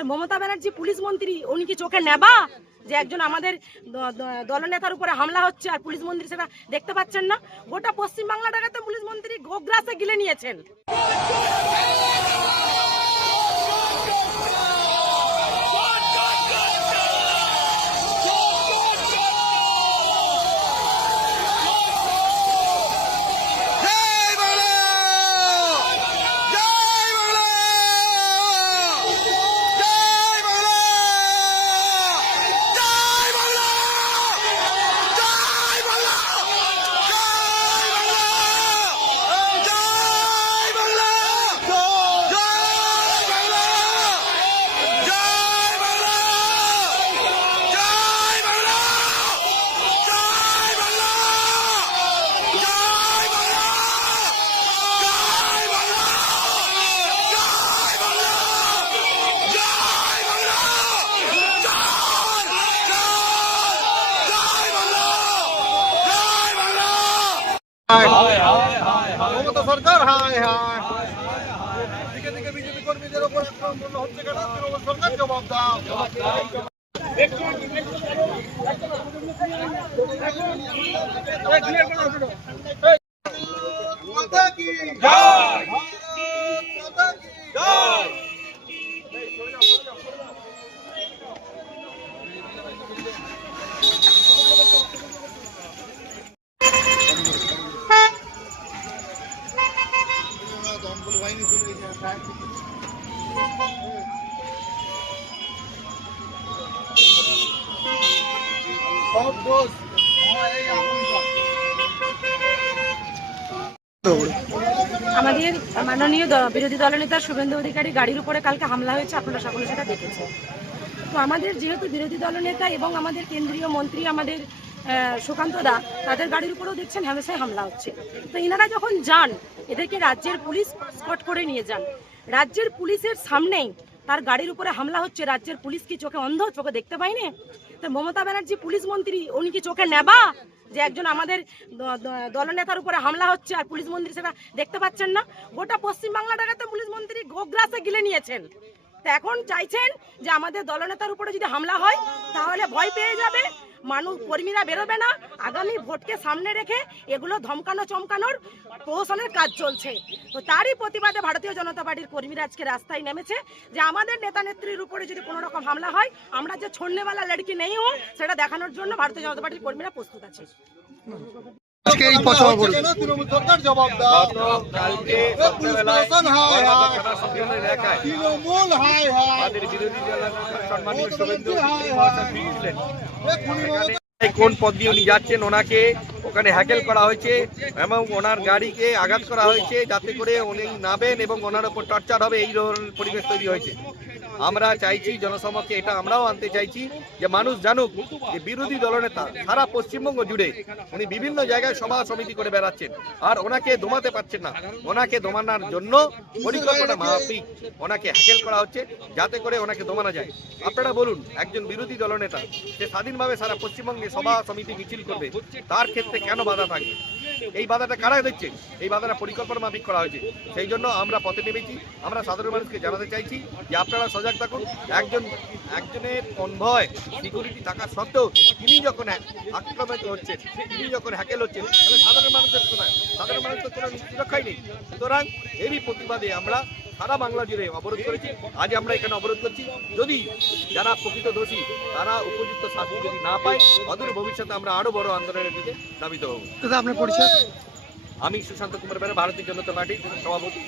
তো মমতা ব্যানার্জি পুলিশ মন্ত্রী, উনি কি চোখে নেবা যে একজন আমাদের দলনেতার উপরে হামলা হচ্ছে আর পুলিশ মন্ত্রী সেটা দেখতে পাচ্ছেন না? গোটা পশ্চিমবাংলাটাকে তো পুলিশ মন্ত্রী গোগ্রাসে গিলে নিয়েছেন। মমতা সরকার হায় হায়, দিকে দিকে বিজেপি কর্মীদের উপর আক্রমণ হচ্ছে কেন? তৃণমূল সরকার জবাব দাও। মাতা কি জয়, মাতা কি জয়। আমাদের মাননীয় বিরোধী দলনেতা শুভেন্দু অধিকারী গাড়ির উপরে কালকে হামলা হয়েছে, আপনারা সকলে সেটা দেখেছেন। তো আমাদের যেহেতু বিরোধী দলনেতা এবং আমাদের কেন্দ্রীয় মন্ত্রী আমাদের সুকান্ত দা, তাদের গাড়ির উপরেও দেখছেন হামেশাই হামলা হচ্ছে। তো এনারা যখন যান, এদেরকে রাজ্যের পুলিশ স্পট করে নিয়ে যান। রাজ্যের পুলিশের সামনেই তার গাড়ির উপরে হামলা হচ্ছে। রাজ্যের পুলিশ কি চোখে অন্ধ, চোখে দেখতে পায়নি? তো মমতা ব্যানার্জি পুলিশ মন্ত্রী, উনি কি চোখে নেবা যে একজন আমাদের দলনেতার উপরে হামলা হচ্ছে আর পুলিশ মন্ত্রী সেটা দেখতে পাচ্ছেন না? গোটা পশ্চিমবাংলাটাকে তো পুলিশ মন্ত্রী গোগ্রাসে গিলে নিয়েছেন। তো এখন চাইছেন যে আমাদের দলনেতার উপরে যদি হামলা হয় তাহলে ভয় পেয়ে যাবে, মানুষ কর্মীরা বেরোবে না। আগামী ভোটকে সামনে রেখে এগুলো ধমকানো চমকানোর প্রহসনের কাজ চলছে। তো তারই প্রতিবাদে ভারতীয় জনতা পার্টির কর্মীরা আজকে রাস্তায় নেমেছে যে আমাদের নেতা নেত্রীর উপরে যদি কোনো রকম হামলা হয়, আমরা যে ছোড়নেওয়ালা লড়কি নেই হোক সেটা দেখানোর জন্য ভারতীয় জনতা পার্টির কর্মীরা প্রস্তুত আছে। তৃণমূল সরকার জবাব দাও। পুলিশ প্রশাসন হায় হায়, তৃণমূল হায় হায়, কোন পথ দিয়ে উনি যাচ্ছেন, ওনাকে ওখানে হ্যাকেল করা হয়েছে এবং ওনার গাড়িকে আঘাত করা হয়েছে যাতে করে উনি নাবেন এবং ওনার উপর টর্চার হবে, এই ধরনের পরিবেশ তৈরি হয়েছে। আমরা চাইছি জনসমক্ষে এটা আমরাও আনতে চাইছি যে মানুষ জানুক যে বিরোধী দলনেতা সারা পশ্চিমবঙ্গ জুড়ে উনি বিভিন্ন জায়গায় সভা সমিতি করে বেড়াচ্ছেন আর ওনাকে দমাতে পারছেন না। ওনাকে দমানোর জন্য পরিকল্পনা মাফিক ওনাকে হ্যাকেল করা হচ্ছে যাতে করে ওনাকে দমানো যায়। আপনারা বলুন, একজন বিরোধী দলনেতা সে স্বাধীনভাবে সারা পশ্চিমবঙ্গে সভা সমিতি মিছিল করবে, তার ক্ষেত্রে কেন বাধা থাকবে? এই বাধাটা কারা দিচ্ছে? এই বাধাটা পরিকল্পনা মাফিক করা হয়েছে। সেই জন্য আমরা পথে নেমেছি। আমরা সাধারণ মানুষকে জানাতে চাইছি যে আপনারা সজাগ থাকুন। একজনের কনভয় সিকিউরিটি থাকা সত্ত্বেও তিনি যখন আক্রমিত হচ্ছেন, তিনি যখন হ্যাকেল হচ্ছেন, তাহলে সাধারণ মানুষের কোথায়? সাধারণ মানুষের কোনো সুরক্ষাই নেই। সুতরাং এরই প্রতিবাদে আমরা সারা বাংলা জুড়ে অবরোধ করেছি। আজ আমরা এখানে অবরোধ করছি। যদি যারা প্রকৃত দোষী তারা উপযুক্ত শাস্তি যদি না পায়, অদূর ভবিষ্যতে আমরা আরো বড় আন্দোলনের দিকে ধাবিত হব। আপনার পরিচয়? আমি সুশান্ত কুমার বেরা, ভারতীয় জনতা পার্টির সভাপতি।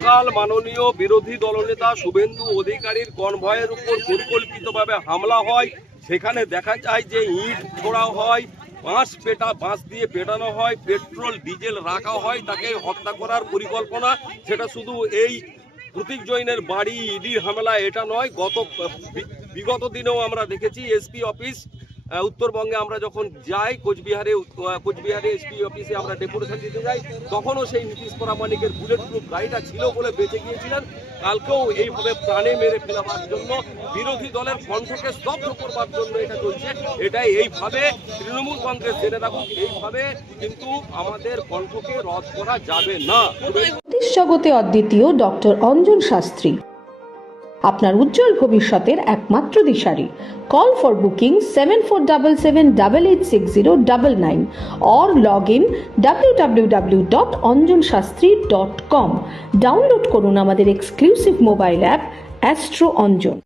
কাল মাননীয় বিরোধী দলনেতা শুভেন্দু অধিকারীর কনভয়ের উপর পরিকল্পিতভাবে হামলা হয়। সেখানে দেখা যায় যে ইট ছোড়া হয়, বাঁশ দিয়ে পেটানো হয়, পেট্রোল ডিজেল রাখা হয়, তাকে হত্যা করার পরিকল্পনা। সেটা শুধু এই প্রতীক জৈনের বাড়ি ইডির হামলা এটা নয়, বিগত দিনেও আমরা দেখেছি এসপি অফিস উত্তরবঙ্গে আমরা যখন যাই, কোচবিহারে এসপি অফিসে আমরা ডেপুটেশন দিতে যাই, তখনও সেই নীতিশ প্রামাণিকের বুলেট প্রুফ গাড়িটা ছিল বলে বেঁচে গিয়েছিলেন। কালকেও এইভাবে প্রাণে মেরে ফেলাবার জন্য, বিরোধী দলের কণ্ঠকে স্তব্ধ করবার জন্য এটা চলছে। এটাই এইভাবে তৃণমূল কংগ্রেস জেনে রাখুন, এইভাবে কিন্তু আমাদের কণ্ঠকে রদ করা যাবে না। জগতে অদ্বিতীয় ডক্টর অঞ্জন শাস্ত্রী, আপনার উজ্জ্বল ভবিষ্যতের একমাত্র দিশারি। Call for booking 7477886099 or log in www.anjanshastri.com. Download করুন আমাদের exclusive mobile app astro Anjan.